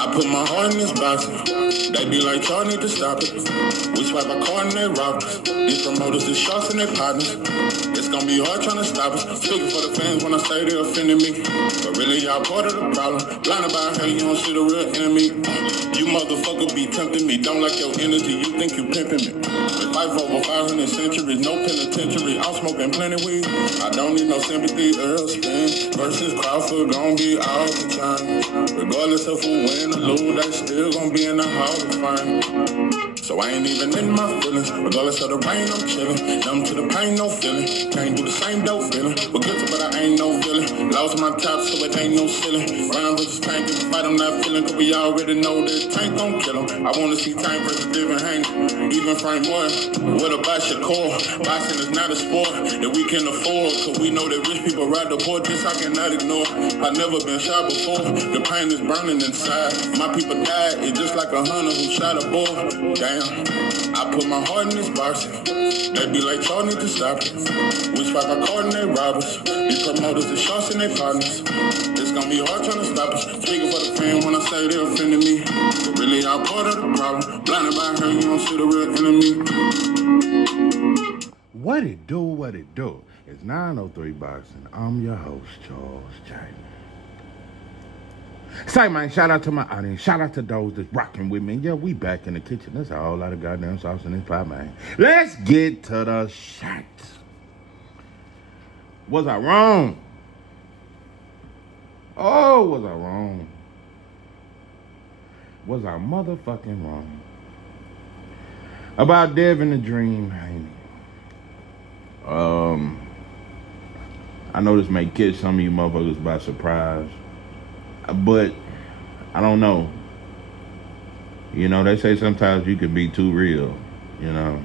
I put my heart in this box. They be like, y'all need to stop it. We swipe a car and they rob us. These promoters, these shots and they partners. It's gonna be hard trying to stop us. Speaking for the fans when I say they offended me. But really, y'all part of the problem. Blinded by hate, you don't see the real enemy. You motherfucker be tempting me. Don't like your energy, you think you pimping me. If I for over 500 centuries, no penitentiary. I'm smoking plenty weed. I don't need no sympathy. Earl Spin versus Crawford gon' be all the time. Regardless of who win or lose, they still gon' be in the Hall of Fame. So I ain't even in my feelings. Regardless of the rain, I'm chillin'. Numb to the pain, no feeling. Can't do the same dope feeling. We're guilty, but I ain't no villain. Lost my top, so it ain't no ceiling. Round versus Tank, it's a fight I'm not feeling. Cause we already know that Tank gon' kill him. I wanna see Tank versus Devin, Haney. Even Frank Moore. What about your core? Boxing is not a sport that we can afford. Cause we know that rich people ride the board. This I cannot ignore. I've never been shot before. The pain is burning inside. My people died. It's just like a hunter who shot a boar. Damn. I put my heart in this box. They be like, y'all need to stop it. We swipe our card and they rob us. These promoters, the shots and they partners. It's gonna be hard trying to stop us. Speaking for the fan when I say they offended me. But really, I'm part of the problem. Blinded by her, you don't see the real enemy. What it do, what it do? It's 903 Boxing. I'm your host, Charles James. Say, man, shout out to my audience. Shout out to those that's rocking with me. Yeah, we back in the kitchen. There's a whole lot of goddamn sauce in this pot, man. Let's get to the shots. Was I wrong? Oh, was I wrong? Was I motherfucking wrong? About Devin the Dream, Haney. I know this may catch some of you motherfuckers by surprise. But I don't know. You know, they say sometimes you can be too real, you know.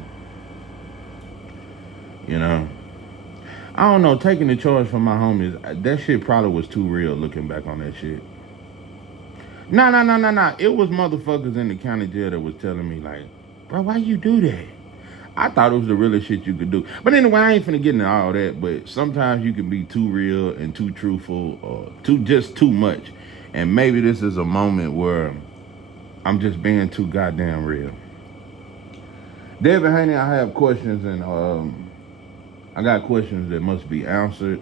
I don't know, taking the charge from my homies, that shit probably was too real looking back on that shit. No. It was motherfuckers in the county jail that was telling me, like, bro, why you do that? I thought it was the realest shit you could do. But anyway, I ain't finna get into all that, but sometimes you can be too real and too truthful or just too much. And maybe this is a moment where I'm just being too goddamn real. Devin, Haney, I have questions, and I got questions that must be answered.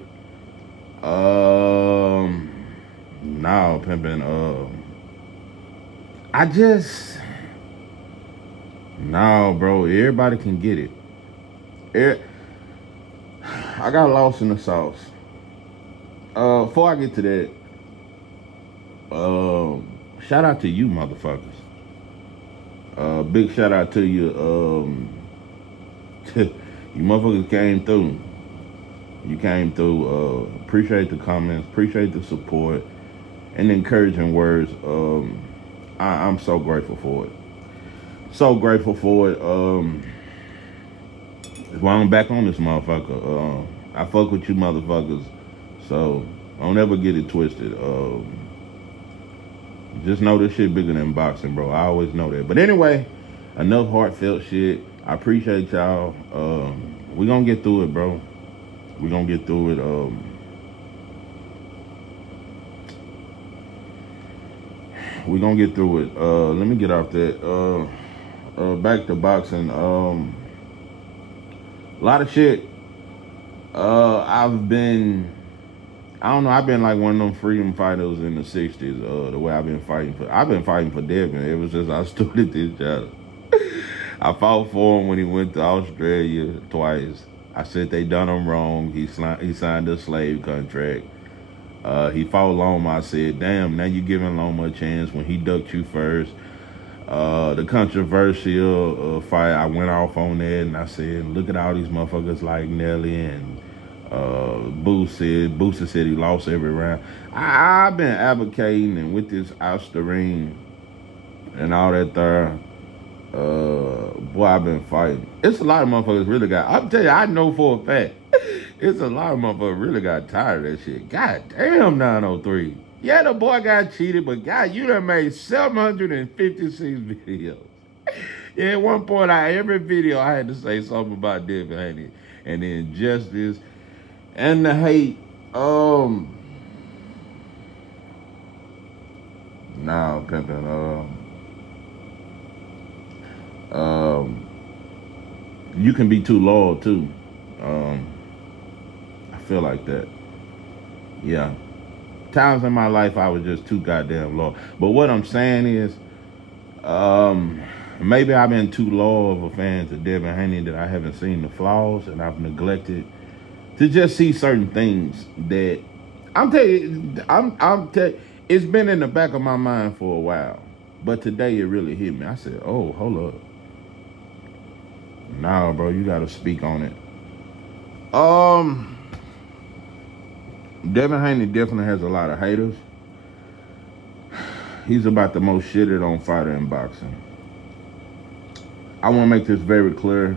No, pimping. No, bro. Everybody can get it. I got lost in the sauce. Before I get to that, shout out to you motherfuckers. Big shout out to you. You motherfuckers came through. You came through. Appreciate the comments. Appreciate the support and the encouraging words. I'm so grateful for it. So grateful for it. That's why I'm back on this motherfucker. I fuck with you motherfuckers. So don't ever get it twisted. Just know this shit bigger than boxing, bro. I always know that. But anyway, enough heartfelt shit. I appreciate y'all. We gonna get through it, bro. We gonna get through it. We gonna get through it. Let me get off that. Back to boxing. A lot of shit. I've been like one of them freedom fighters in the 60s, the way I've been fighting for Devin. It was just, I stood at this channel. I fought for him when he went to Australia twice. I said they done him wrong. He signed a slave contract. He fought Loma. I said, damn, now you giving Loma a chance when he ducked you first. The controversial fight, I went off on that and I said, look at all these motherfuckers like Nelly and Booster said he lost every round. I've been advocating, and with this Osterine and all that there, boy, I've been fighting. It's a lot of motherfuckers really got, I'll tell you, I know for a fact, it's a lot of motherfuckers really got tired of that shit. God damn, 903. Yeah, the boy got cheated, but God, you done made 756 videos. Yeah, at one point, every video I had to say something about Devin Haney and the injustice and the hate. Nah, pimping. You can be too loyal too. I feel like that. Yeah. Times in my life I was just too goddamn loyal. But what I'm saying is, maybe I've been too loyal of a fan to Devin Haney that I haven't seen the flaws, and I've neglected to just see certain things that I'm telling you, it's been in the back of my mind for a while. But today it really hit me. I said, oh, hold up. Nah, bro, you gotta speak on it. Devin Haney definitely has a lot of haters. He's about the most shitted on fighter in boxing. I want to make this very clear.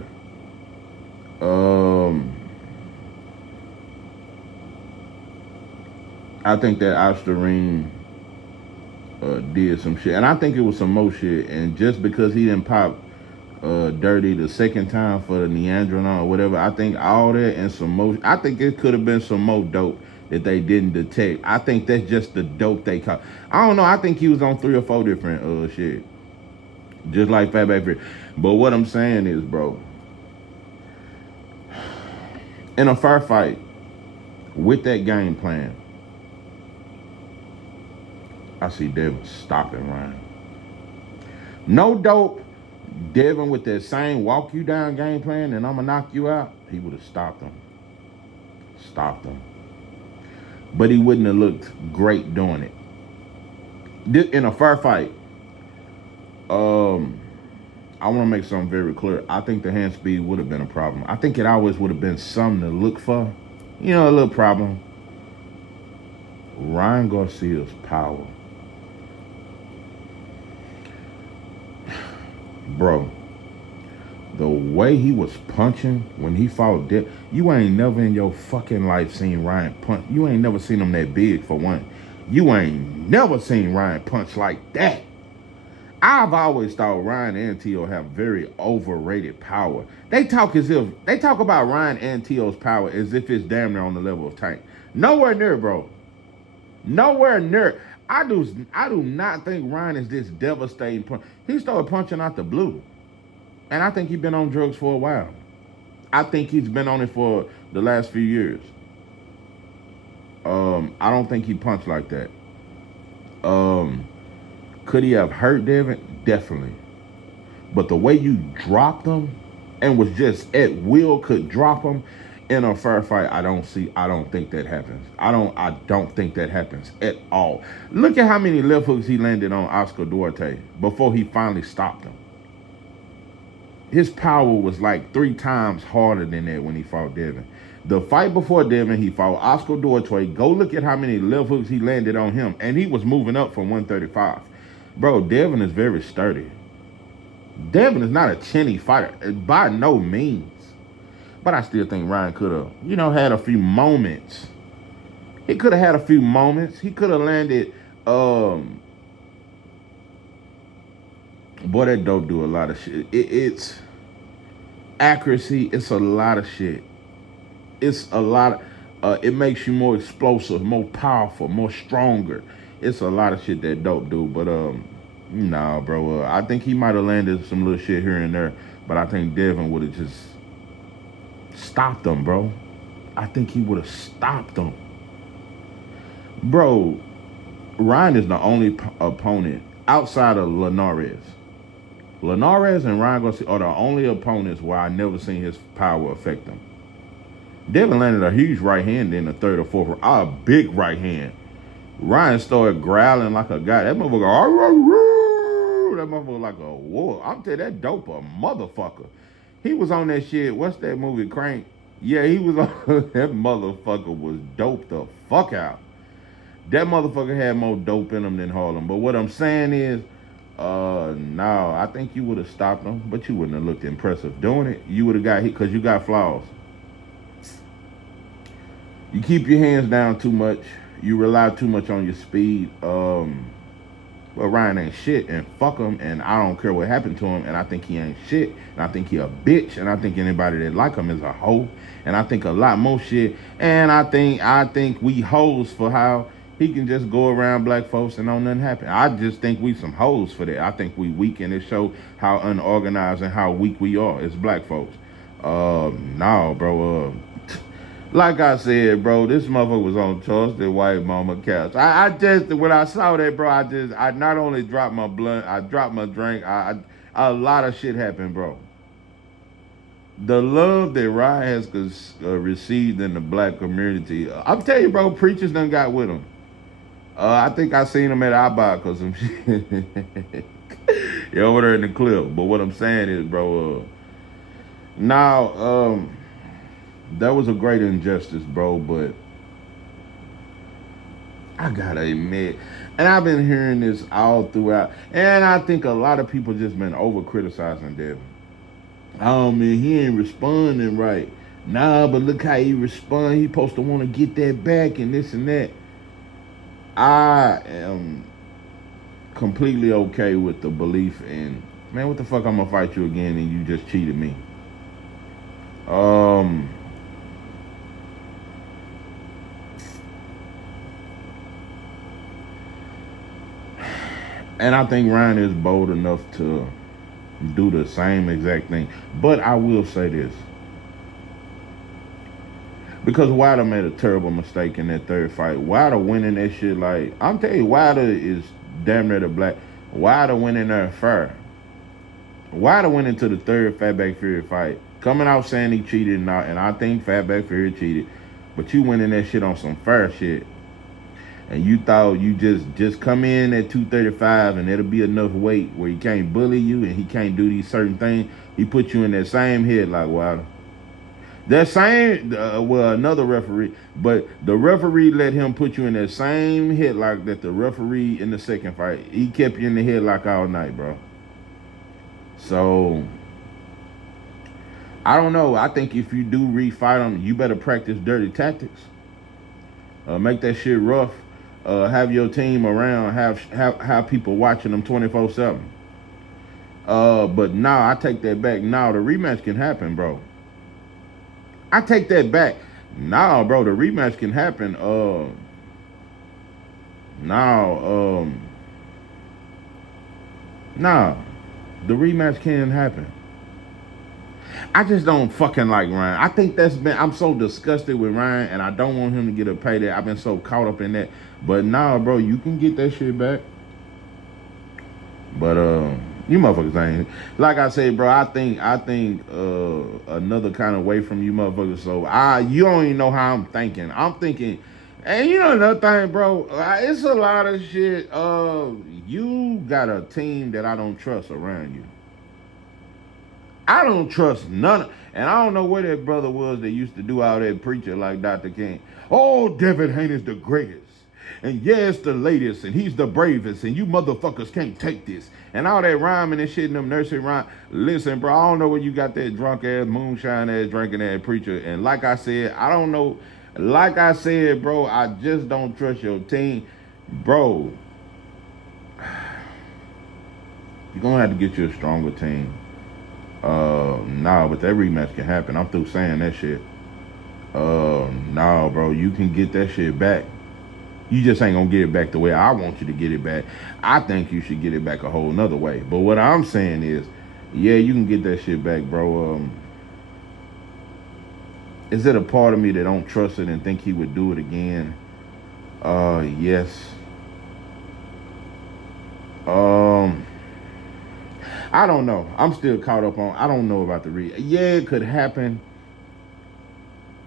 I think that Osterine did some shit. And I think it was some more shit. And just because he didn't pop Dirty the second time for the Neanderthal or whatever, I think all that and some more, I think it could have been some more dope that they didn't detect. I think that's just the dope they caught. I don't know. I think he was on 3 or 4 different shit. Just like Fatback Fred. But what I'm saying is, bro, in a fair fight, with that game plan, I see Devin stopping Ryan. No dope. Devin with that same walk you down game plan and I'm gonna knock you out, he would have stopped him. Stopped him. But he wouldn't have looked great doing it. In a fair fight, I want to make something very clear. I think the hand speed would have been a problem. I think it always would have been something to look for. You know, a little problem. Ryan Garcia's power. Bro, the way he was punching when he fought Devin, you ain't never in your fucking life seen Ryan punch. You ain't never seen him that big, for one. You ain't never seen Ryan punch like that. I've always thought Ryan and T.O. have very overrated power. They talk about Ryan and T.O.'s power as if it's damn near on the level of Tank. Nowhere near, bro. Nowhere near. I do not think Ryan is this devastating punch. He started punching out the blue. And I think he's been on drugs for a while. I think he's been on it for the last few years. I don't think he punched like that. Could he have hurt Devin? Definitely. But the way you dropped him and was just at will could drop him in a fair fight, I don't think that happens. I don't think that happens at all. Look at how many left hooks he landed on Oscar Duarte before he finally stopped him. His power was like 3 times harder than that when he fought Devin. The fight before Devin, he fought Oscar Duarte. Go look at how many left hooks he landed on him, and he was moving up from 135. Bro, Devin is very sturdy. Devin is not a chinny fighter by no means. But I still think Ryan could have, had a few moments. He could have had a few moments. He could have landed, boy, that dope do a lot of shit. It's accuracy. It's a lot of shit. It's a lot of, it makes you more explosive, more powerful, more stronger. It's a lot of shit that dope do. But, nah, bro, I think he might have landed some little shit here and there. But I think Devin would have just stopped him, bro. I think he would have stopped him. Bro, Ryan is the only opponent outside of Linares. Linares and Ryan Garcia are the only opponents where I never seen his power affect him. Devin landed a huge right hand in the 3rd or 4th, a big right hand. Ryan started growling like a guy. That motherfucker, that motherfucker like a wolf. I'm telling you, that dope a motherfucker. He was on that shit. What's that movie, Crank? Yeah, he was on. That motherfucker was dope the fuck out. That motherfucker had more dope in him than Harlem. But what I'm saying is, no, I think you would have stopped him, but you wouldn't have looked impressive doing it. You would have got hit because you got flaws. You keep your hands down too much. You rely too much on your speed. Well, Ryan ain't shit, and fuck him, and I don't care what happened to him, and I think he ain't shit, and I think he a bitch, and I think anybody that like him is a hoe, and I think a lot more shit, and I think we hoes for how he can just go around black folks and don't nothing happen. I just think we some hoes for that. I think we weak, and it show how unorganized and how weak we are as black folks. No, bro. Like I said, bro, this motherfucker was on toasted white mama couch. I just, when I saw that, bro, I not only dropped my blunt, I dropped my drink. A lot of shit happened, bro. The love that Ryan has received in the black community, I'm telling you, bro, preachers done got with him. I think I seen him at Ibach or some shit. You're over there in the clip. But what I'm saying is, bro, now, that was a great injustice, bro, but I gotta admit, and I've been hearing this all throughout, and I think a lot of people just been over-criticizing Devin. Oh, man, he ain't responding right. Nah, but look how he respond. He supposed to want to get that back and this and that. I am completely okay with the belief in, man, what the fuck, I'm gonna fight you again and you just cheated me. And I think Ryan is bold enough to do the same exact thing. But I will say this. Because Wilder made a terrible mistake in that third fight. Wilder winning that shit, like, I'm telling you, Wilder is damn near the black. Wilder went in there fair. Wilder went into the third Fatback Fury fight, coming out saying he cheated and I think Fatback Fury cheated. But you went in that shit on some fair shit. And you thought you just come in at 235 and it'll be enough weight where he can't bully you and he can't do these certain things. He put you in that same headlock, Wilder. That same, well, another referee, but the referee let him put you in that same headlock that the referee in the second fight. He kept you in the headlock all night, bro. So, I don't know. I think if you do refight him, you better practice dirty tactics. Make that shit rough. Have your team around. Have people watching them 24/7. But now I take that back. Now the rematch can happen, bro. I take that back. Now, bro, the rematch can happen. The rematch can happen. I just don't fucking like Ryan. I think I'm so disgusted with Ryan, and I don't want him to get a payday. I've been so caught up in that. But nah, bro, you can get that shit back. But you motherfuckers ain't. Like I said, bro, I think another kind of way from you motherfuckers. So you don't even know how I'm thinking. I'm thinking, and you know another thing, bro, it's a lot of shit. You got a team that I don't trust around you. I don't trust none. And I don't know where that brother was that used to do all that preaching like Dr. King. Oh, Devin Haney's the greatest. And yes, the latest. And he's the bravest. And you motherfuckers can't take this. And all that rhyming and shit in them nursery rhyme. Listen, bro, I don't know where you got that drunk ass, moonshine ass, drinking ass preacher. And like I said, I don't know. Like I said, bro, I just don't trust your team. Bro, you're going to have to get you a stronger team. Nah, but that rematch can happen. I'm through saying that shit. Nah, bro, you can get that shit back. You just ain't gonna get it back the way I want you to get it back. I think you should get it back a whole nother way. But what I'm saying is, yeah, you can get that shit back, bro. Is it a part of me that don't trust it and think he would do it again? Yes. I don't know. I'm still caught up on, I don't know about the yeah, it could happen.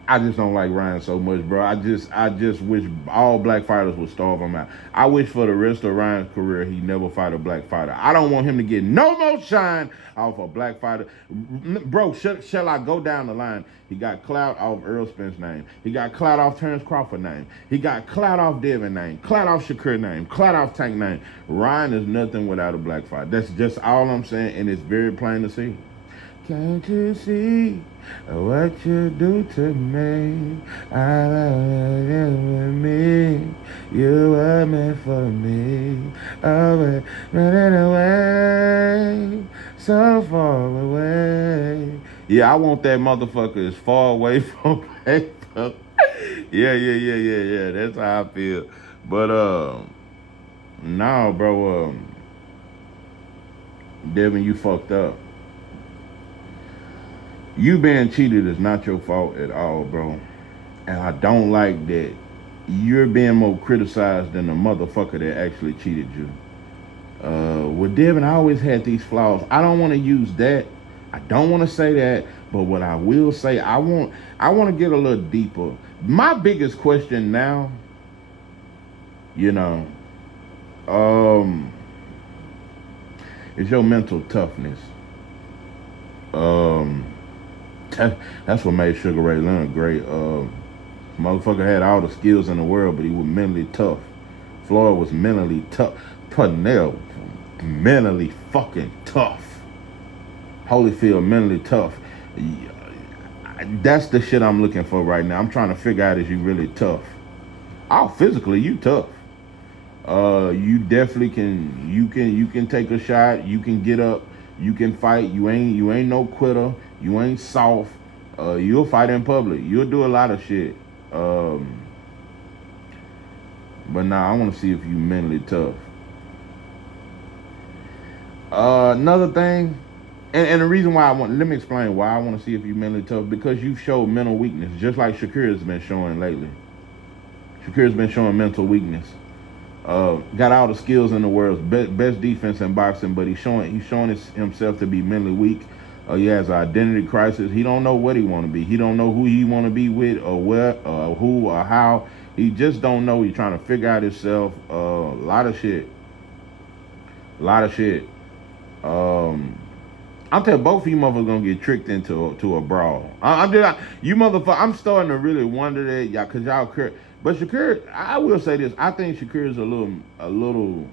I just don't like Ryan so much, bro. I just wish all black fighters would starve him out. I wish for the rest of Ryan's career he never fight a black fighter. I don't want him to get no more shine off a black fighter. Bro, shall I go down the line? He got clout off Earl Spence' name. He got clout off Terrence Crawford name. He got clout off Devin name. Clout off Shakur name. Clout off Tank name. Ryan is nothing without a black fighter. That's just all I'm saying, and it's very plain to see. Can't you see what you do to me? I love you with me. You were meant for me. Oh, running away, so far away. Yeah, I want that motherfucker as far away from paper. Yeah. That's how I feel. But nah, bro. Devin, you fucked up. You being cheated is not your fault at all, bro. And I don't like that you're being more criticized than the motherfucker that actually cheated you. With Devin, I always had these flaws. I don't want to use that. I don't want to say that. But what I will say, I want to get a little deeper. My biggest question now, you know, is your mental toughness. That's what made Sugar Ray Leonard great. Motherfucker had all the skills in the world, but he was mentally tough. Floyd was mentally tough. Pernell, mentally fucking tough. Holyfield, mentally tough. That's the shit I'm looking for right now. I'm trying to figure out, is you really tough? Oh, physically, you tough. You definitely can. You can take a shot. You can get up. You can fight. You ain't no quitter. You ain't soft. You'll fight in public. You'll do a lot of shit. But nah, I want to see if you mentally tough. Another thing, and the reason why let me explain why I want to see if you mentally tough, because you showed mental weakness, just like Shakira's been showing lately. Shakira's been showing mental weakness. Got all the skills in the world, best defense in boxing, but he's showing himself to be mentally weak. He has an identity crisis. He don't know what he want to be. He don't know who he want to be with, or where, or who, or how. He just don't know. He's trying to figure out himself. A lot of shit. I'm telling both of you motherfuckers gonna get tricked into a brawl. You motherfucker. I'm starting to really wonder that y'all, cause y'all. But Shakira, I will say this. I think Shakira's a little.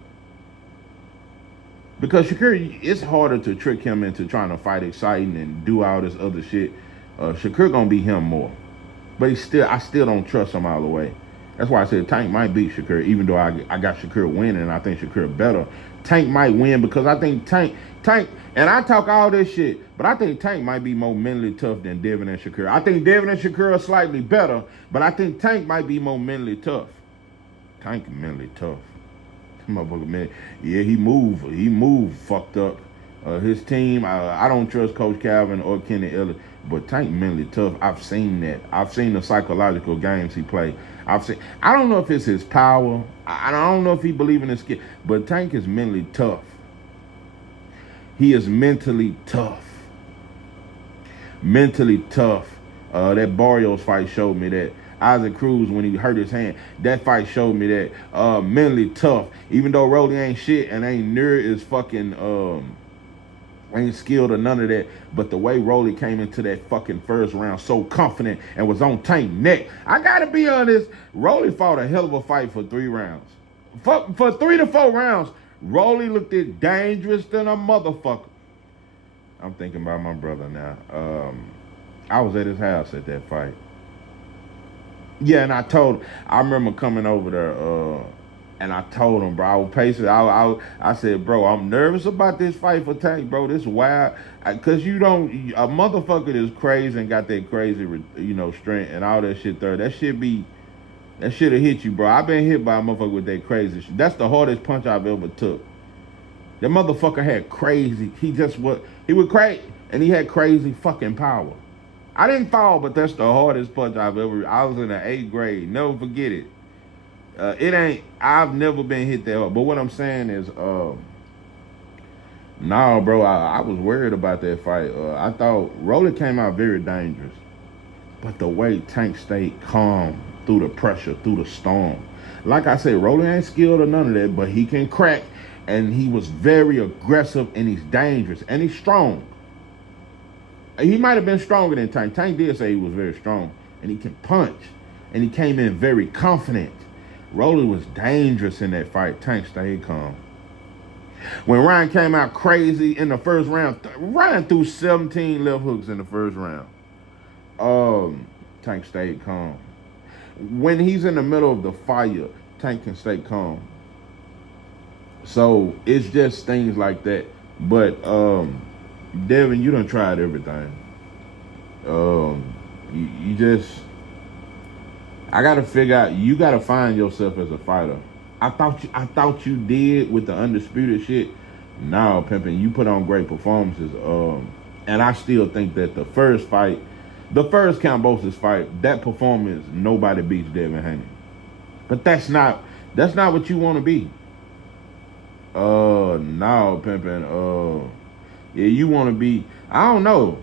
Because Shakira, it's harder to trick him into trying to fight exciting and do all this other shit. Shakira gonna beat him more, but I still don't trust him all the way. That's why I said Tank might beat Shakira, even though I got Shakira winning, and I think Shakira better. Tank might win because I think Tank, and I talk all this shit, but I think Tank might be more mentally tough than Devin and Shakira. I think Devin and Shakira are slightly better, but I think Tank might be more mentally tough. Tank mentally tough. Motherfucker, man, yeah, he moved fucked up. His team, I don't trust Coach Calvin or Kenny Ellis, but Tank mentally tough. I've seen that. I've seen the psychological games he played. I don't know if it's his power. I don't know if he believes in his skill, but Tank is mentally tough. He is mentally tough. Mentally tough. That Barrios fight showed me that. Isaac Cruz, when he hurt his hand, that fight showed me that. Mentally tough. Even though Rolly ain't shit and ain't near as fucking ain't skilled or none of that, but the way Rolly came into that fucking first round so confident and was on Tank neck. I gotta be honest, Rolly fought a hell of a fight for 3 rounds. For 3 to 4 rounds, Rolly looked as dangerous than a motherfucker. I'm thinking about my brother now. I was at his house at that fight. Yeah, and I remember coming over there, and I told him, bro, I was pacing. I said, bro, I'm nervous about this fight for Tank, bro. This is wild. Because a motherfucker that's crazy and got that crazy, strength and all that shit there, that shit'll hit you, bro. I've been hit by a motherfucker with that crazy shit. That's the hardest punch I've ever took. That motherfucker had crazy, he was crazy, and he had crazy fucking power. I didn't fall, but that's the hardest punch I was in the 8th grade. Never forget it. I've never been hit that hard. But what I'm saying is, nah, bro, I was worried about that fight. I thought Rolly came out very dangerous. But the way Tank stayed calm through the pressure, through the storm. Like I said, Rolly ain't skilled or none of that, but he can crack. And he was very aggressive, and he's dangerous, and he's strong. He might have been stronger than Tank. Tank did say he was very strong, and he can punch, and he came in very confident. Rolly was dangerous in that fight. Tank stayed calm. When Ryan came out crazy in the first round, Ryan threw 17 left hooks in the first round. Tank stayed calm. When he's in the middle of the fire, Tank can stay calm. So it's just things like that. But Devin, you done tried everything. I gotta figure out. You gotta find yourself as a fighter. I thought you did with the undisputed shit. No, pimping. You put on great performances. And I still think that the first Kambosos fight, that performance, nobody beats Devin Haney. But that's not what you want to be. No, pimping. Yeah, you want to be. I don't know.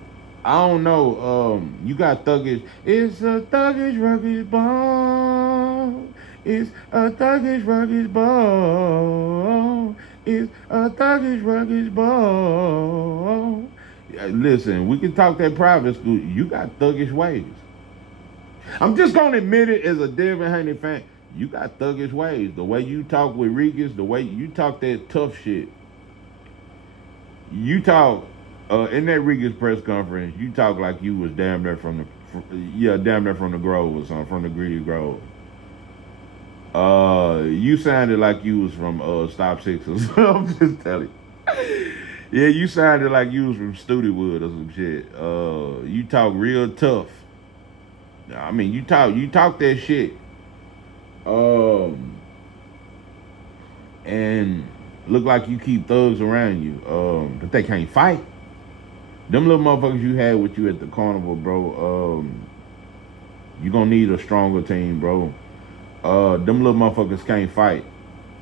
You got thuggish. It's a thuggish, rugged ball. It's a thuggish, rugged ball. It's a thuggish, rugged ball. Listen, we can talk that private school. You got thuggish ways. I'm just gonna admit it as a Devin Haney fan. You got thuggish ways. The way you talk with Regis, the way you talk that tough shit. You talk in that Regis press conference. You talk like you was damn near from the Grove or something, from the Greedy Grove. You sounded like you was from Stop Sixers. I'm just telling you. Yeah, you sounded like you was from Studewood or some shit. You talk real tough. I mean, you talk that shit. And look like you keep thugs around you. But they can't fight. Them little motherfuckers you had with you at the carnival, bro. You gonna need a stronger team, bro. Them little motherfuckers can't fight.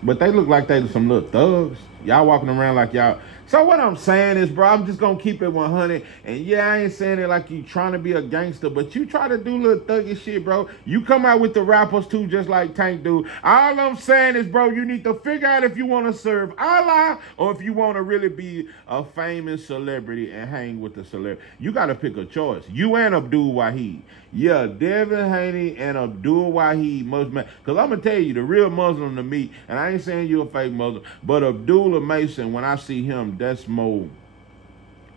But they look like they some little thugs. Y'all walking around like y'all. So what I'm saying is, bro, I'm just going to keep it 100. And yeah, I ain't saying it like you trying to be a gangster, but you try to do little thuggy shit, bro. You come out with the rappers too, just like Tank do. All I'm saying is, bro, you need to figure out if you want to serve Allah or if you want to really be a famous celebrity and hang with the celebrity. You got to pick a choice. You and Abdul Wahid. Yeah, Devin Haney and Abdul Wahid must match. Because I'm going to tell you, the real Muslim to me, and I ain't saying you a fake Muslim, but Abdullah Mason, when I see him, that's more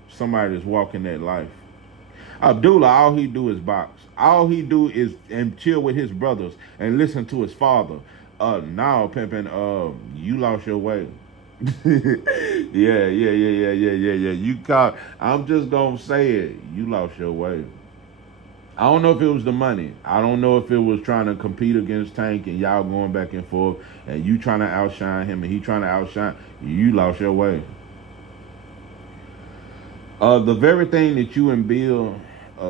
somebody that's walking that life. Abdullah, all he do is box. All he do is and chill with his brothers and listen to his father. Now, pimpin', you lost your way. Yeah. You caught. I'm just gonna say it. You lost your way. I don't know if it was the money. I don't know if it was trying to compete against Tank and y'all going back and forth and you trying to outshine him and he trying to outshine. You lost your way. The very thing that you and Bill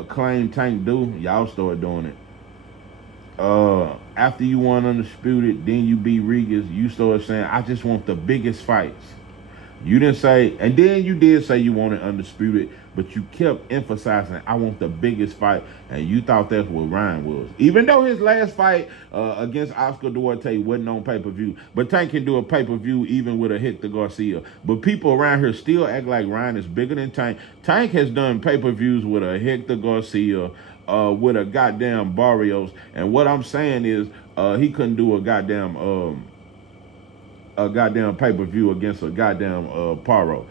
claim Tank do, y'all started doing it. After you won Undisputed, then you beat Regis, you started saying, I just want the biggest fights. You didn't say, and then you did say you wanted Undisputed, but you kept emphasizing, I want the biggest fight, and you thought that's what Ryan was. Even though his last fight against Oscar Duarte wasn't on pay-per-view, but Tank can do a pay-per-view even with a Hector Garcia. But people around here still act like Ryan is bigger than Tank. Tank has done pay-per-views with a Hector Garcia, with a goddamn Barrios, and what I'm saying is he couldn't do a goddamn pay-per-view against a goddamn Paro.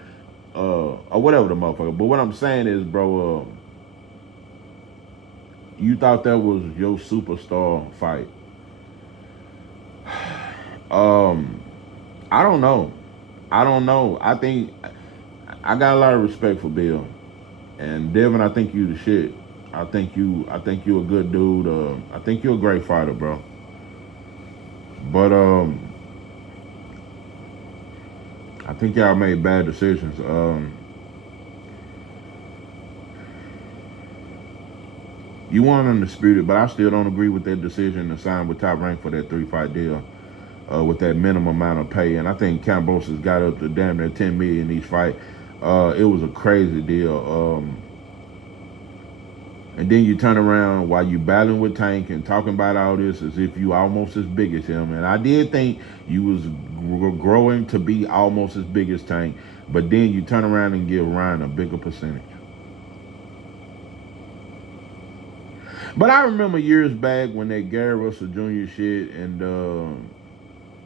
Or whatever the motherfucker. But what I'm saying is, bro, you thought that was your superstar fight. I don't know. I think I got a lot of respect for Bill. And Devin, I think you the shit. I think you a good dude. I think you're a great fighter, bro. But I think y'all made bad decisions. You weren't Undisputed, but I still don't agree with that decision to sign with Top Rank for that 3-fight deal with that minimum amount of pay. And I think Kambosos got up to damn near $10 million each fight. It was a crazy deal. And then you turn around while you battling with Tank and talking about all this as if you almost as big as him. And I did think you was growing to be almost as big as Tank, but then you turn around and give Ryan a bigger percentage. But I remember years back when that Gary Russell Jr. shit and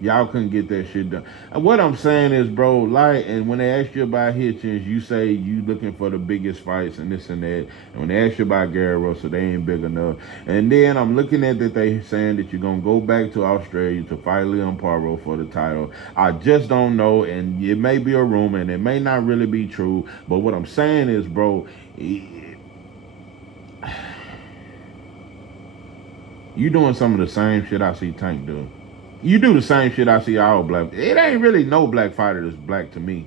y'all couldn't get that shit done. And what I'm saying is, bro, like, and when they ask you about Hitchens, you say you looking for the biggest fights and this and that. And when they ask you about Gary Russell, they ain't big enough. And then I'm looking at that they saying that you're going to go back to Australia to fight Leon Paro for the title. I just don't know, and it may be a rumor, and it may not really be true. But what I'm saying is, bro, You doing some of the same shit I see Tank do. You do the same shit I see all black. It ain't really no black fighter that's black to me.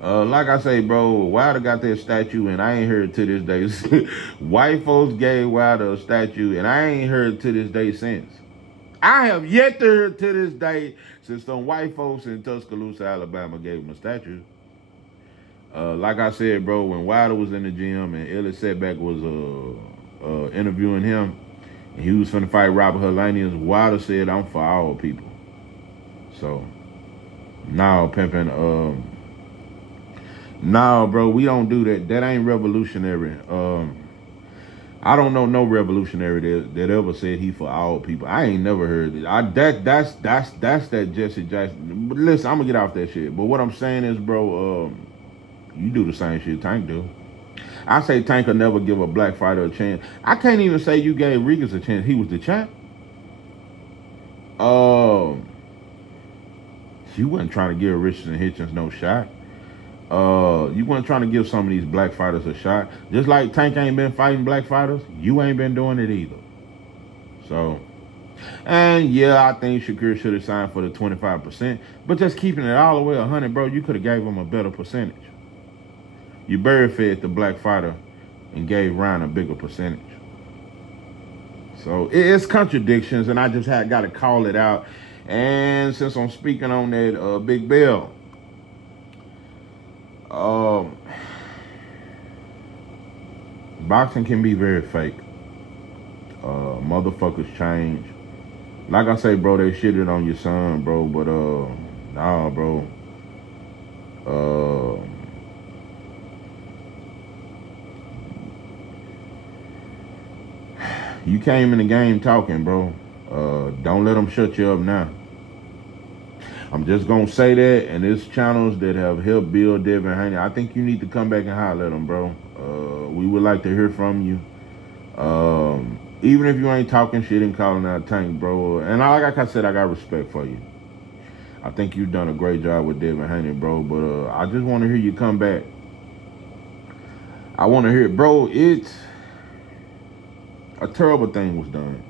Like I say, bro, Wilder got that statue, and I ain't heard to this day. White folks gave Wilder a statue, and I ain't heard to this day since. I have yet to hear to this day since some white folks in Tuscaloosa, Alabama gave him a statue. Like I said, bro, when Wilder was in the gym and Ellis Setback was interviewing him, and he was finna fight Robert Helenius, Wilder said, "I'm for all people." So, now pimping, nah, bro, we don't do that. That ain't revolutionary. I don't know no revolutionary that ever said he for all people. I ain't never heard it. That's that Jesse Jackson. But listen, I'm gonna get off that shit. But what I'm saying is, bro, you do the same shit Tank do. I say Tank will never give a black fighter a chance. I can't even say you gave Regis a chance. He was the champ. You wasn't trying to give Richardson Hitchens no shot. You weren't trying to give some of these black fighters a shot. Just like Tank ain't been fighting black fighters, you ain't been doing it either. So, and yeah, I think Shakur should have signed for the 25%, but just keeping it all the way 100, bro, you could have gave him a better percentage. You bird fed the black fighter and gave Ryan a bigger percentage. So it's contradictions, and I just got to call it out. And since I'm speaking on that Big Bill, boxing can be very fake. Motherfuckers change. Like I say, bro, they shitted on your son, bro, but nah, bro. You came in the game talking, bro. Don't let them shut you up now. I'm just going to say that, and there's channels that have helped build Devin Haney. I think you need to come back and holler at them, bro. We would like to hear from you. Even if you ain't talking shit and calling out Tank, bro. And like I said, I got respect for you. I think you've done a great job with Devin Haney, bro. But I just want to hear you come back. I want to hear it. Bro, it's a terrible thing was done.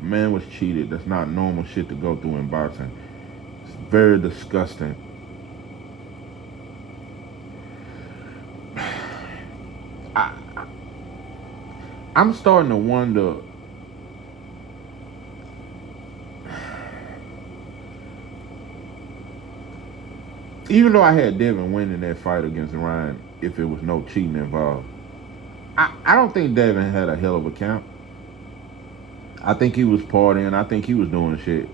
Man was cheated. That's not normal shit to go through in boxing. It's very disgusting. I'm starting to wonder, even though I had Devin winning that fight against Ryan, if it was no cheating involved, I don't think Devin had a hell of a camp. I think he was partying. I think he was doing shit.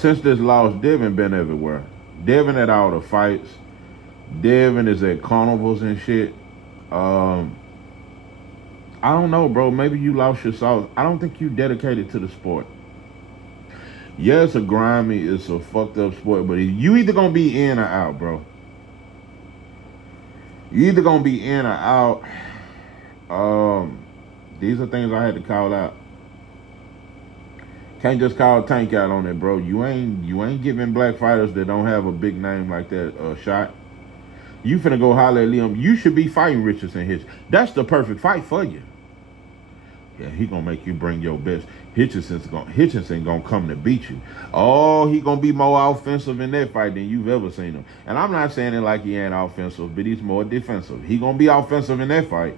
Since this loss, Devin been everywhere. Devin at all the fights. Devin is at carnivals and shit. I don't know, bro. Maybe you lost your sauce. I don't think you dedicated to the sport. Yeah, it's a grimy, it's a fucked up sport, but you either gonna be in or out, bro. You either gonna be in or out. These are things I had to call out. Can't just call Tank out on it, bro. You ain't giving black fighters that don't have a big name like that a shot. You finna go holler at Liam. You should be fighting Richardson Hitch. That's the perfect fight for you. Yeah, he gonna make you bring your best. Hitchinson gonna come to beat you. Oh, he gonna be more offensive in that fight than you've ever seen him. And I'm not saying it like he ain't offensive, but he's more defensive. He gonna be offensive in that fight.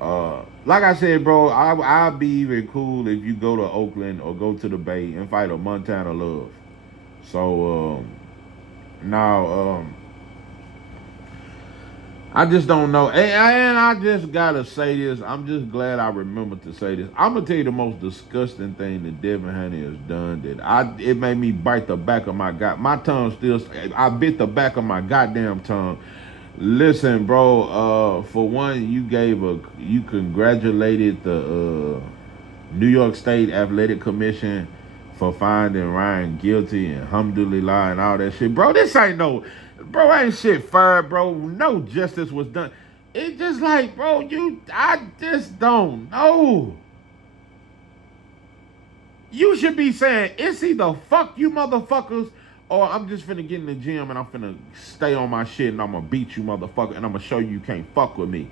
Like I said, bro, I'd be even cool if you go to Oakland or go to the Bay and fight a Montana Love. So, now, I just don't know. And I just gotta say this. I'm just glad I remembered to say this. I'm gonna tell you the most disgusting thing that Devin Haney has done that it made me bite the back of my tongue still. I bit the back of my goddamn tongue. Listen, bro, for one, you congratulated the New York State Athletic Commission for finding Ryan guilty and alhamdulillah and all that shit. Bro, this ain't ain't shit fair, bro. No justice was done. It's just like, bro, I just don't know. You should be saying, it's either fuck you motherfuckers or I'm just finna get in the gym and I'm finna stay on my shit and I'm gonna beat you motherfucker and I'm gonna show you can't fuck with me.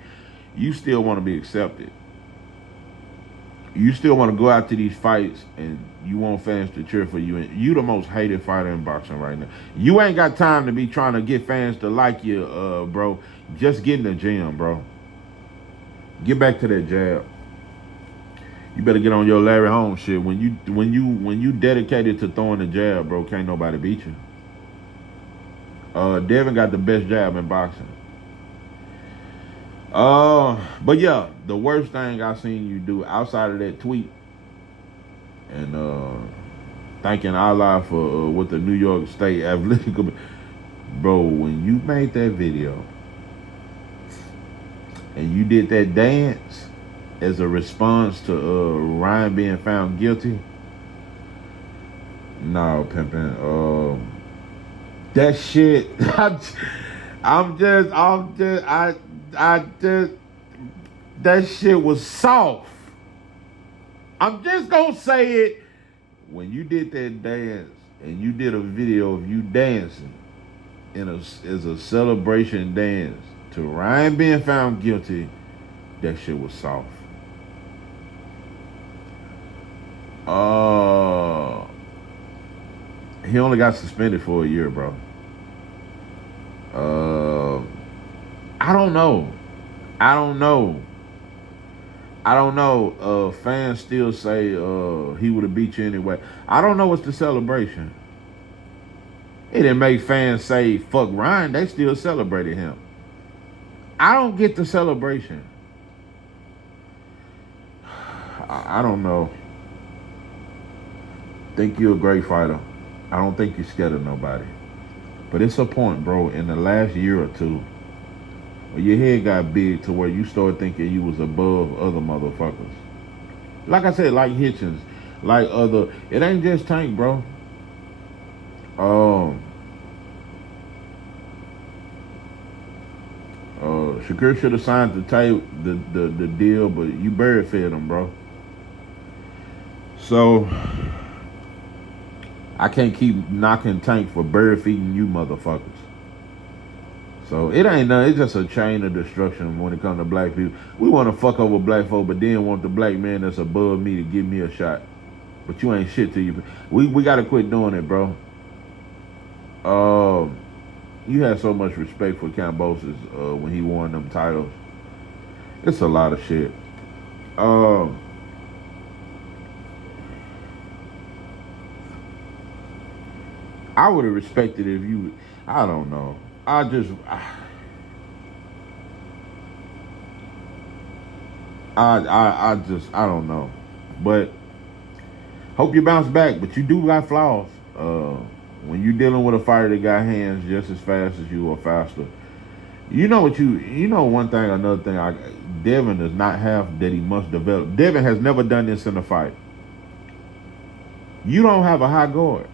You still want to be accepted. You still want to go out to these fights and you want fans to cheer for you. And you the most hated fighter in boxing right now. You ain't got time to be trying to get fans to like you, bro. Just get in the gym, bro. Get back to that jab. You better get on your Larry Holmes shit. When you dedicated to throwing the jab, bro, can't nobody beat you. Devin got the best jab in boxing. But yeah, the worst thing I seen you do outside of that tweet and thanking Allah for with the New York State Athletic, bro, when you made that video and you did that dance as a response to Ryan being found guilty. No, pimpin'. That shit. That shit was soft. I'm just gonna say it. When you did that dance and you did a video of you dancing as a celebration dance to Ryan being found guilty, that shit was soft. He only got suspended for a year, bro. I don't know. Fans still say he would have beat you anyway. I don't know what's the celebration. It didn't make fans say fuck Ryan. They still celebrated him. I don't get the celebration. I don't know. Think you're a great fighter. I don't think you're scared of nobody. But it's a point, bro, in the last year or two, where your head got big to where you started thinking you was above other motherfuckers. Like I said, like Hitchens, like other, it ain't just Tank, bro. Shakur should have signed the deal, but you buried fed him, bro. So I can't keep knocking Tank for bird feeding you motherfuckers. So it ain't nothing. It's just a chain of destruction when it comes to black people. We want to fuck over black folk, but then want the black man that's above me to give me a shot. But you ain't shit to you. We got to quit doing it, bro. You had so much respect for Cambosis when he won them titles. It's a lot of shit. I would have respected if you, I don't know. I don't know. But hope you bounce back. But you do got flaws. When you dealing with a fighter that got hands just as fast as you or faster. You know one thing, another thing Devin does not have that he must develop. Devin has never done this in a fight. You don't have a high guard.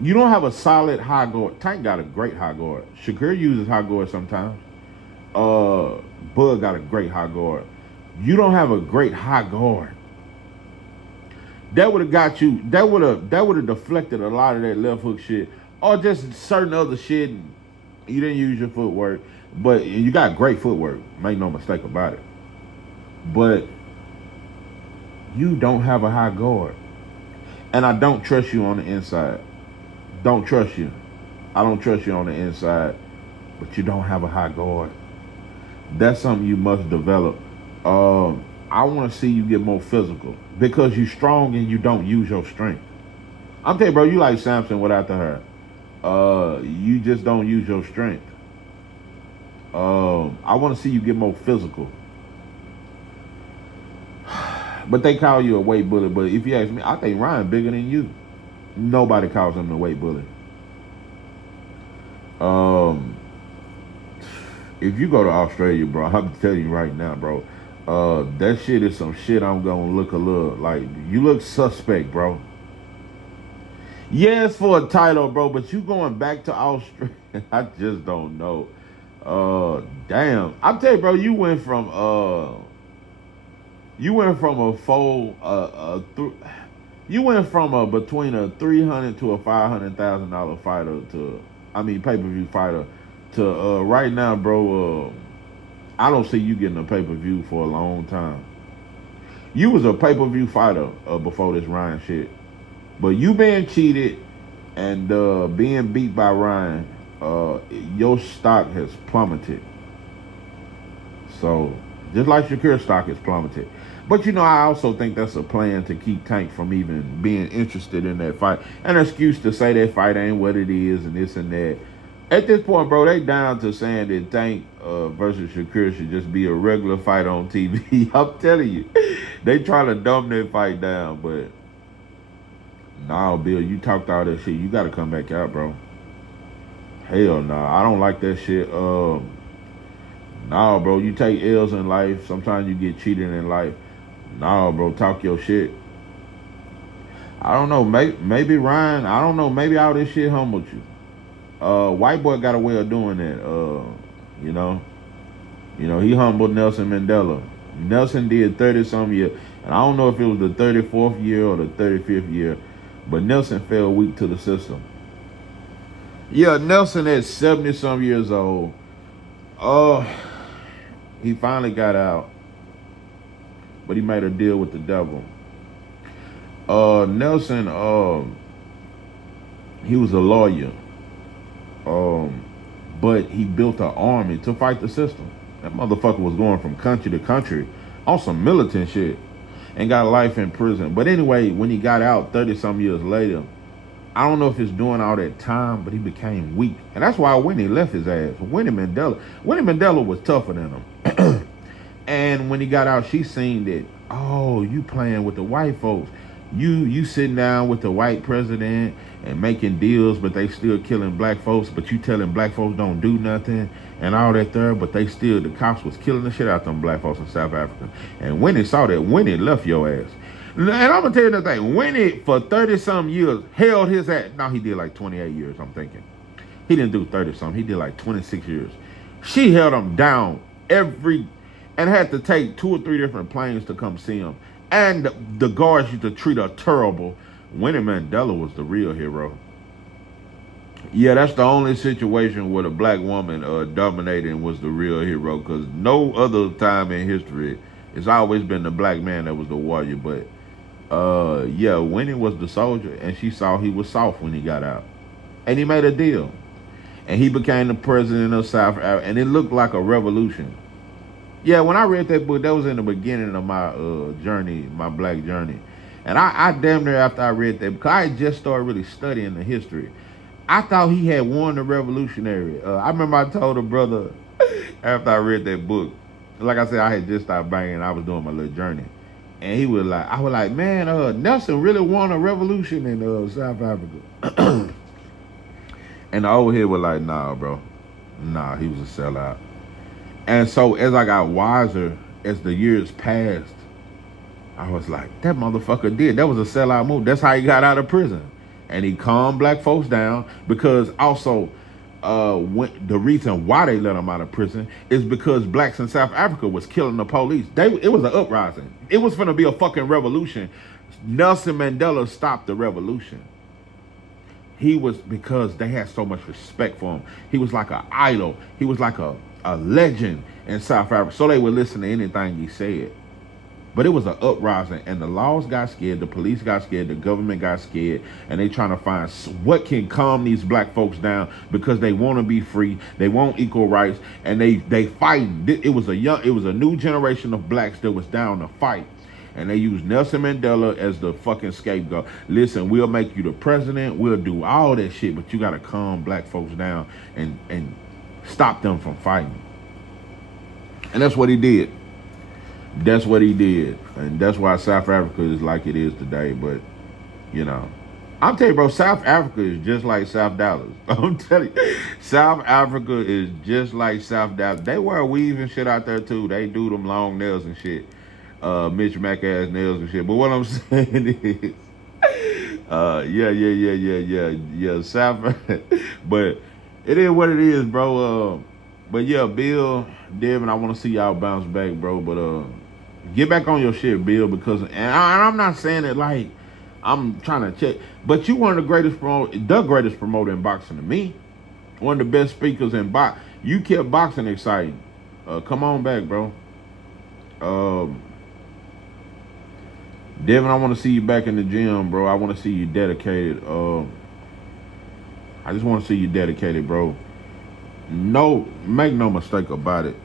You don't have a solid high guard. Tank got a great high guard. Shakur uses high guard sometimes. Bud got a great high guard. You don't have a great high guard. That would have got you. That would have deflected a lot of that left hook shit, or just certain other shit. You didn't use your footwork, but you got great footwork. Make no mistake about it. But you don't have a high guard, and I don't trust you on the inside. Don't trust you. I don't trust you on the inside, but you don't have a high guard. That's something you must develop. I want to see you get more physical because you're strong and you don't use your strength. I'm telling you, bro, you like Samson without the hair. You just don't use your strength. I want to see you get more physical. But they call you a weight bully. But if you ask me, I think Ryan bigger than you. Nobody calls him a weight bully. If you go to Australia, bro, I'm telling you right now, bro, that shit is some shit I'm gonna look a little like. You look suspect, bro. Yeah, it's for a title, bro, but you going back to Australia, I just don't know. Damn. I'm telling you, bro, you went from a between a $300,000 to a $500,000 fighter to, pay-per-view fighter to right now, bro. I don't see you getting a pay-per-view for a long time. You was a pay-per-view fighter before this Ryan shit. But you being cheated and being beat by Ryan, your stock has plummeted. So, just like Shakir's stock has plummeted. But, you know, I also think that's a plan to keep Tank from even being interested in that fight. An excuse to say that fight ain't what it is and this and that. At this point, bro, they down to saying that Tank versus Shakir should just be a regular fight on TV. I'm telling you. They trying to dumb that fight down, but nah, Bill, you talked all that shit. You got to come back out, bro. Hell nah. I don't like that shit. Nah, bro, you take L's in life. Sometimes you get cheated in life. Nah, bro, talk your shit. I don't know. Maybe Ryan, I don't know. Maybe all this shit humbled you. White boy got a way of doing that. You know, he humbled Nelson Mandela. Nelson did 30-some years. And I don't know if it was the 34th year or the 35th year. But Nelson fell weak to the system. Yeah, Nelson at 70-some years old. He finally got out. But he made a deal with the devil. Nelson, he was a lawyer. But he built an army to fight the system. That motherfucker was going from country to country on some militant shit and got life in prison. But anyway, when he got out 30-some years later, I don't know if it's doing all that time, but he became weak. And that's why Winnie left his ass. Winnie Mandela was tougher than him. And when he got out, she seen that, oh, you playing with the white folks. You sitting down with the white president and making deals, but they still killing black folks, but you telling black folks don't do nothing and all that there, but they still, the cops was killing the shit out of them black folks in South Africa. And Winnie saw that, Winnie left your ass. And I'm going to tell you the thing, Winnie for 30-some years held his ass. No, he did like 28 years, I'm thinking. He didn't do 30-some, he did like 26 years. She held him down and had to take 2 or 3 different planes to come see him. And the guards used to treat her terrible. Winnie Mandela was the real hero. Yeah, that's the only situation where the black woman dominating was the real hero, because no other time in history, it's always been the black man that was the warrior. But yeah, Winnie was the soldier, and she saw he was soft when he got out. And he made a deal. And he became the president of South Africa, and it looked like a revolution. Yeah, when I read that book, that was in the beginning of my journey, my black journey. And I damn near after I read that, because I had just started really studying the history, I thought he had won the revolutionary. I remember I told a brother after I read that book, like I said, I had just started banging, I was doing my little journey. And he was like, I was like, man, Nelson really won a revolution in South Africa. And the old head was like, nah, bro. Nah, he was a sellout. And so as I got wiser, as the years passed, I was like, that motherfucker did. That was a sellout move. That's how he got out of prison. And he calmed black folks down, because also the reason why they let him out of prison is because blacks in South Africa was killing the police. It was an uprising. It was going to be a fucking revolution. Nelson Mandela stopped the revolution. He was, because they had so much respect for him. He was like an idol. He was like a legend in South Africa. So they would listen to anything he said. But it was an uprising, and the laws got scared, the police got scared, the government got scared, and they trying to find what can calm these black folks down, because they want to be free, they want equal rights, and they fighting. It was a new generation of blacks that was down to fight. And they used Nelson Mandela as the fucking scapegoat. Listen, we'll make you the president, we'll do all that shit, but you got to calm black folks down and stop them from fighting. And that's what he did. That's what he did. And that's why South Africa is like it is today. But, you know, I'm telling you, bro, South Africa is just like South Dallas. I'm telling you, South Africa is just like South Dallas. They wear weave and shit out there, too. They do them long nails and shit. Mitch Mac ass nails and shit. But what I'm saying is, yeah, South. But it is what it is, bro. But yeah, Bill, Devin, I want to see y'all bounce back, bro. But get back on your shit, Bill, because I'm not saying it like I'm trying to check, but you one of the greatest promoter in boxing to me. One of the best speakers in boxing. You kept boxing exciting. Come on back, bro. Devin, I want to see you back in the gym, bro. I want to see you dedicated. I just want to see you dedicated, bro. No, make no mistake about it.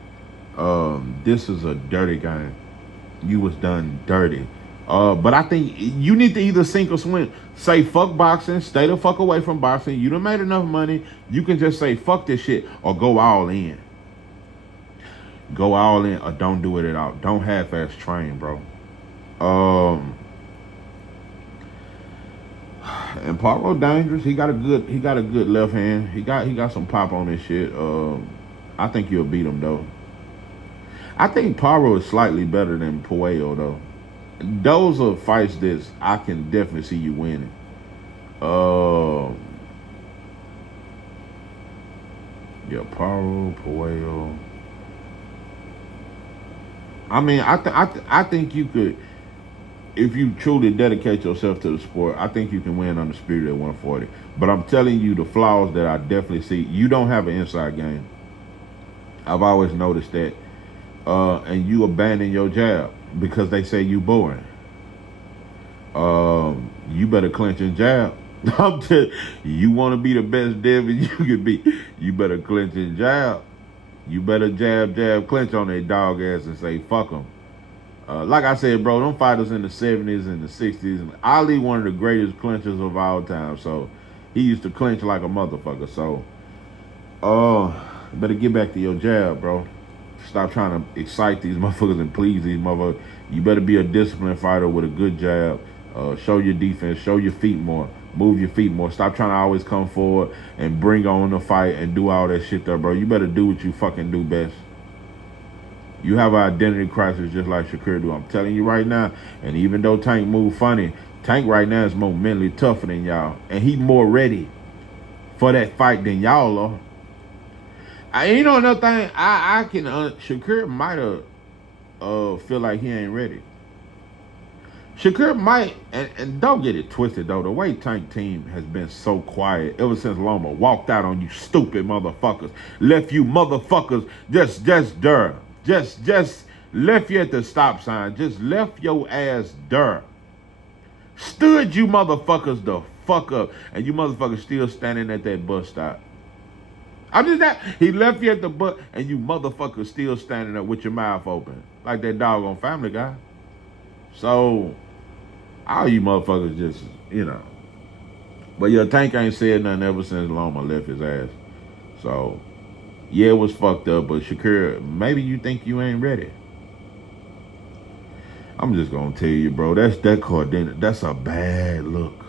This is a dirty game. You was done dirty. But I think you need to either sink or swim. Say fuck boxing, stay the fuck away from boxing. You done made enough money. You can just say fuck this shit or go all in. Go all in or don't do it at all. Don't half-ass train, bro. And Paro dangerous. He got a good left hand. He got some pop on this shit. I think you'll beat him though. I think Paro is slightly better than Puello though. Those are fights that I can definitely see you winning. Yeah, Paro, Puello. I mean, I think you could, if you truly dedicate yourself to the sport, I think you can win undisputed at 140. But I'm telling you the flaws that I definitely see. You don't have an inside game. I've always noticed that. And you abandon your jab because they say you boring. You better clinch and jab. I'm telling you, want to be the best Devin you can be. You better clinch and jab. You better jab, clinch on their dog ass and say fuck them. Like I said, bro, them fighters in the 70s and the 60s, and Ali, one of the greatest clinchers of all time. So he used to clinch like a motherfucker. So, better get back to your jab, bro. Stop trying to excite these motherfuckers and please these motherfuckers. You better be a disciplined fighter with a good jab. Show your defense. Show your feet more. Move your feet more. Stop trying to always come forward and bring on the fight and do all that shit there, bro. You better do what you fucking do best. You have an identity crisis just like Shakur do. I'm telling you right now. And even though Tank move funny, Tank right now is more mentally tougher than y'all. And he more ready for that fight than y'all are. You know another thing? I can Shakur might have feel like he ain't ready. Shakur might, and don't get it twisted though, the way Tank team has been so quiet ever since Loma walked out on you stupid motherfuckers, left you motherfuckers just left you at the stop sign, just left your ass there. Stood you motherfuckers the fuck up, and you motherfuckers still standing at that bus stop. I'm just that he left you at the bus, and you motherfuckers still standing up with your mouth open like that dog on Family Guy. So all you motherfuckers just, you know. But your Tank ain't said nothing ever since Loma left his ass. So yeah, it was fucked up, but Shakur, maybe you think you ain't ready. I'm just gonna tell you, bro, that Cordina, that's a bad look.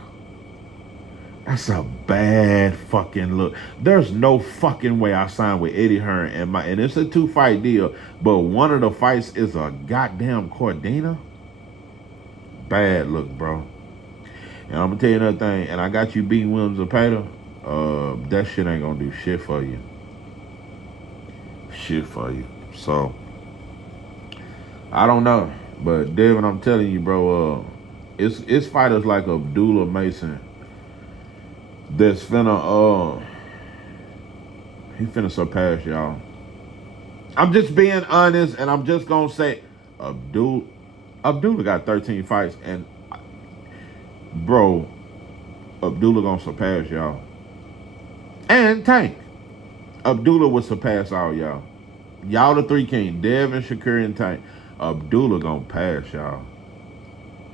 That's a bad fucking look. There's no fucking way I signed with Eddie Hearn and it's a 2-fight deal, but one of the fights is a goddamn Cordina. Bad look, bro. And I'm gonna tell you another thing, and I got you beating Williams Zepeda. That shit ain't gonna do shit for you. So I don't know. But Devin, I'm telling you, bro, it's fighters like Abdullah Mason that's finna he finna surpass y'all. I'm just being honest, and I'm just gonna say Abdullah got 13 fights, and bro, Abdullah gonna surpass y'all. And Tank. Abdullah will surpass all y'all. Y'all the three kings, Devin, Shakur, and Tank. Abdullah gonna pass y'all.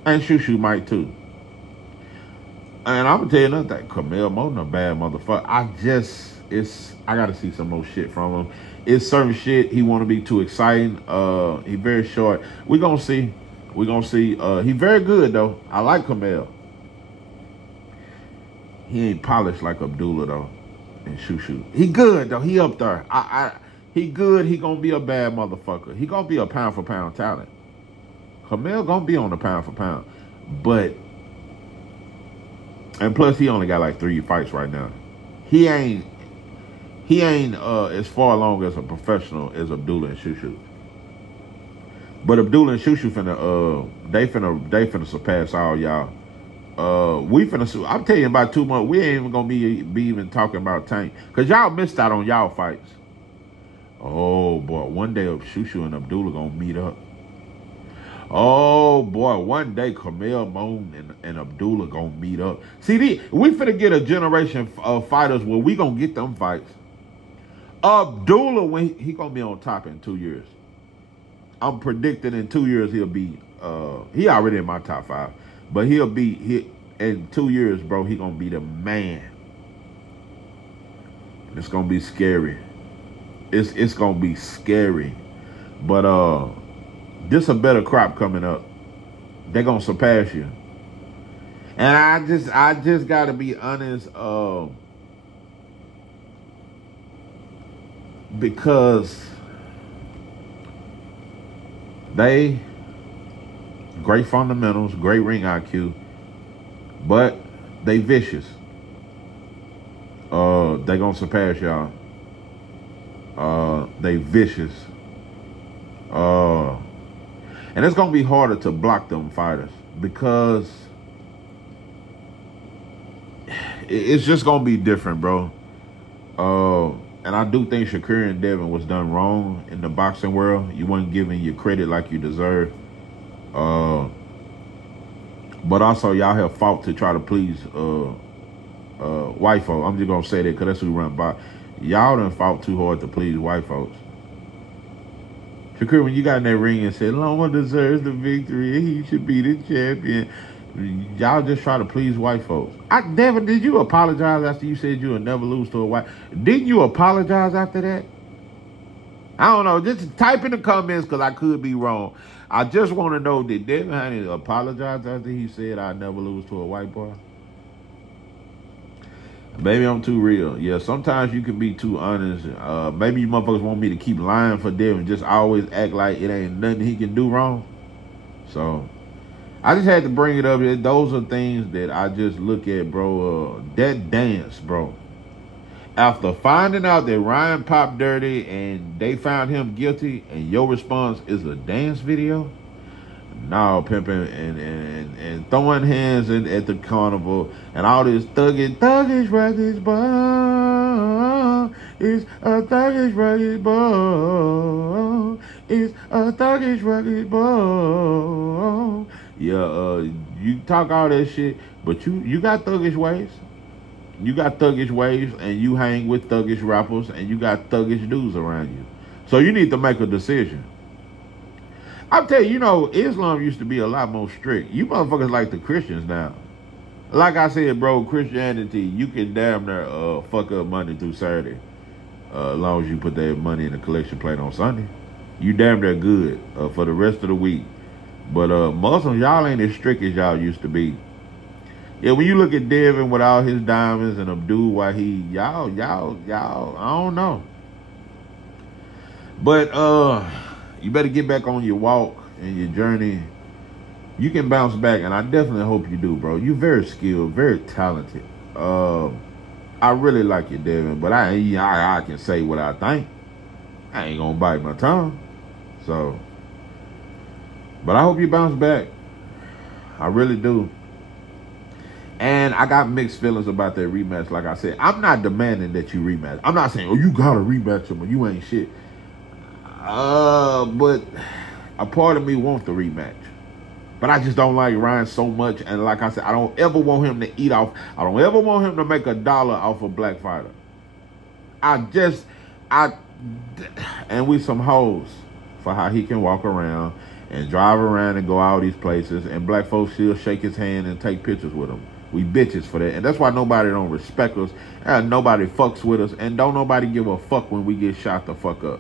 And Shushu might too. And I'm gonna tell you another thing. Kamel Moten a bad motherfucker. I gotta see some more shit from him. It's certain shit he wanna be too exciting. He very short. We gonna see. He very good though. I like Kamel. He ain't polished like Abdullah though. And Shushu. He good though. He up there. He good. He gonna be a bad motherfucker. He gonna be a pound for pound talent. Kamel gonna be on the pound for pound. But, and plus he only got like 3 fights right now. He ain't as far along as a professional as Abdullah and Shushu. But Abdullah and Shushu they finna surpass all y'all. I'm telling you, about 2 months, we ain't even gonna be even talking about Tank. Cause y'all missed out on y'all fights. Oh boy, one day Shushu and Abdullah gonna meet up. Oh boy, one day Camille Moon and Abdullah gonna meet up. See, we finna get a generation of fighters where we gonna get them fights. Abdullah, when he gonna be on top in 2 years. I'm predicting in 2 years he'll be. He already in my top 5, but he'll be in 2 years, bro. He gonna be the man. It's gonna be scary. It's gonna be scary, but this a better crop coming up. They're gonna surpass you, and I just gotta be honest, because they great fundamentals, great ring IQ, but they vicious. They gonna surpass y'all. They vicious. And it's gonna be harder to block them fighters because it's just gonna be different, bro. And I do think Shakur and Devin was done wrong in the boxing world. You weren't giving your credit like you deserve. But also y'all have fought to try to please white folks. I'm just gonna say that because that's who run by. Y'all done fought too hard to please white folks. Shakur, when you got in that ring and said, Loma deserves the victory, he should be the champion, y'all just try to please white folks. Devin, did you apologize after you said you would never lose to a white? Didn't you apologize after that? I don't know. Just type in the comments because I could be wrong. I just want to know, did Devin Haney apologize after he said I'd never lose to a white boy? Maybe I'm too real. Yeah, sometimes you can be too honest. Maybe you motherfuckers want me to keep lying for Devin, just always act like it ain't nothing he can do wrong. So I just had to bring it up. Those are things that I just look at, bro. That dance, bro. After finding out that Ryan popped dirty and they found him guilty, and your response is a dance video? No, pimping and throwing hands at the carnival and all this thuggish rugged ball. It's a thuggish rugged ball. It's a thuggish rugged ball. Yeah, you talk all that shit, but you got thuggish ways. You got thuggish ways, and you hang with thuggish rappers, and you got thuggish dudes around you. So you need to make a decision. I'll tell you, Islam used to be a lot more strict. You motherfuckers like the Christians now. Like I said, bro, Christianity, you can damn near fuck up Monday through Saturday. As long as you put that money in the collection plate on Sunday. You damn near good for the rest of the week. But Muslims, y'all ain't as strict as y'all used to be. Yeah, when you look at Devin with all his diamonds and Abdul, why y'all, I don't know. But you better get back on your walk and your journey. You can bounce back, and I definitely hope you do, bro. You're very skilled, very talented. I really like you, Devin, but I can say what I think. I ain't gonna bite my tongue. So, but I hope you bounce back. I really do. And I got mixed feelings about that rematch. Like I said, I'm not demanding that you rematch. I'm not saying, oh, you gotta rematch him or you ain't shit. But a part of me wants the rematch. But I just don't like Ryan so much. And like I said, I don't ever want him to eat off. I don't ever want him to make $1 off a black fighter. And we some hoes for how he can walk around and drive around and go all these places. And black folks still shake his hand and take pictures with him. We bitches for that. And that's why nobody don't respect us. And nobody fucks with us. And don't nobody give a fuck when we get shot the fuck up.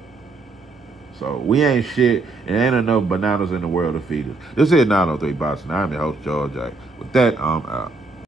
So we ain't shit. And ain't enough bananas in the world to feed us. This is 903 Boxing. I'm your host, George Jack. With that, I'm out.